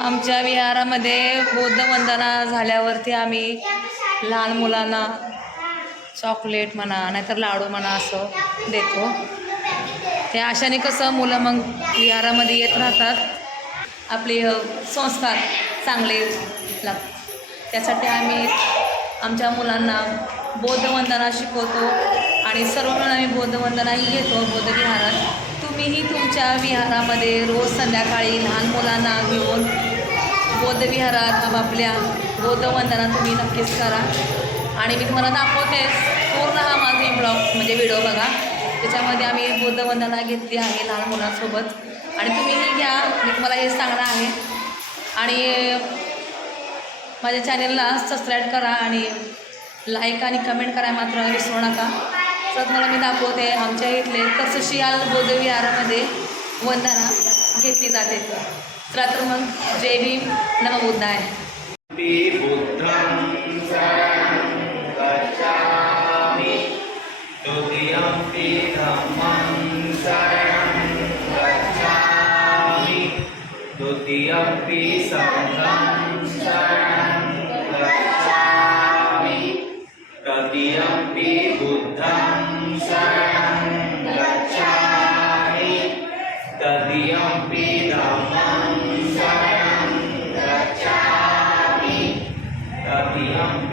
आमच्या विहारामध्ये बौद्ध वंदना झाल्यावरती आम्ही लहान मुलांना चॉकलेट म्हणा नाहीतर लाडू म्हणा असं देतो. ते अशाने कसं मुलं मग विहारामध्ये येत राहतात आपले संस्कार चांगले लागतात त्यासाठी आम्ही आमच्या मुलांना बौद्ध वंदना शिकवतो आणि सर्व मिळून आम्ही बौद्ध वंदनाही घेतो बौद्ध विहारात. तुम्हीही तुमच्या विहारामध्ये रोज संध्याकाळी लहान मुलांना घेऊन बोधविहारात विहारात आपापल्या बोधवंदना तुम्ही नक्कीच करा. आणि मी तुम्हाला दाखवतेच पूर्ण हा माझा ब्लॉग म्हणजे व्हिडिओ बघा. त्याच्यामध्ये आम्ही बोधवंदना घेतली आहे लहान मुलांसोबत. आणि तुम्हीही घ्या मी तुम्हाला हे सांगणं आहे. आणि माझ्या चॅनेलला सबस्क्राईब करा आणि लाईक आणि कमेंट करा मात्र विसरू नका. तुम्हाला मी दाखवते आमच्या इथले कसशी आल विहारामध्ये वंदना घेतली जाते. चला तर मग जय भीम नम आहे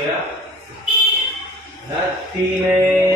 આવ્યા નથી ને.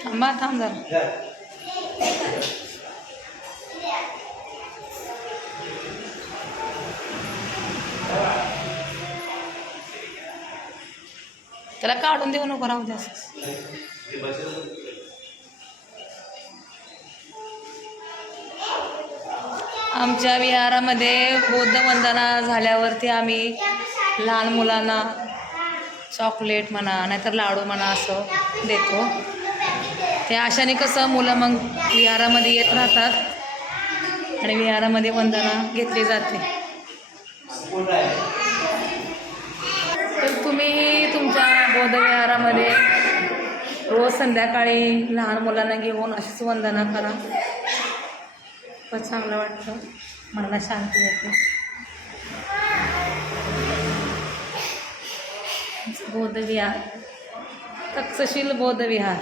थांबा थांब जरा. त्याला काढून देऊ नको राहू द्या आमच्या विहारामध्ये बौद्ध वंदना झाल्यावरती आम्ही लहान मुलांना चॉकलेट म्हणा नाहीतर लाडू म्हणा असं देतो. ते अशाने कसं मुलं मग विहारामध्ये येत राहतात आणि विहारामध्ये वंदना घेतली जाते. तर तुम्ही तुमच्या बौद्ध विहारामध्ये रोज संध्याकाळी लहान मुलांना घेऊन अशीच वंदना करा. खूपच चांगलं वाटतं मनाला शांती येते बोधविहार. तक्षशील बोधविहार.